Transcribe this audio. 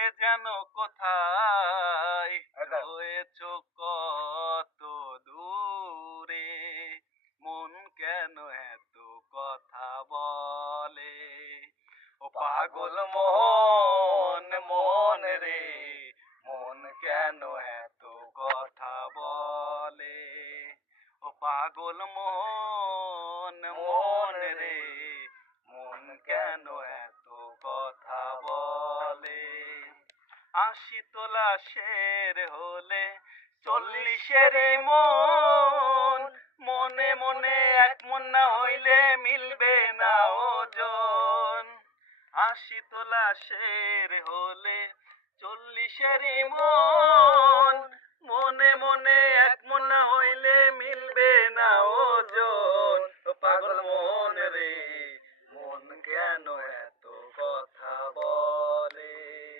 কে যেন কোথায় রয়েছো কত দূরে, মন কেন এত কথা বলে? ও পাগল মন মন রে, মন কেন এত কথা বলে? ও পাগল মন মন রে, মন কেন এত কথা বলে? ৮০ তোলা শের হলে ৪০-এরই মন, মনে মনে এক মন না হইলে মিলবে না ওজন। ৮০ তোলা শের হলে ৪০-এরই মন, মনে মনে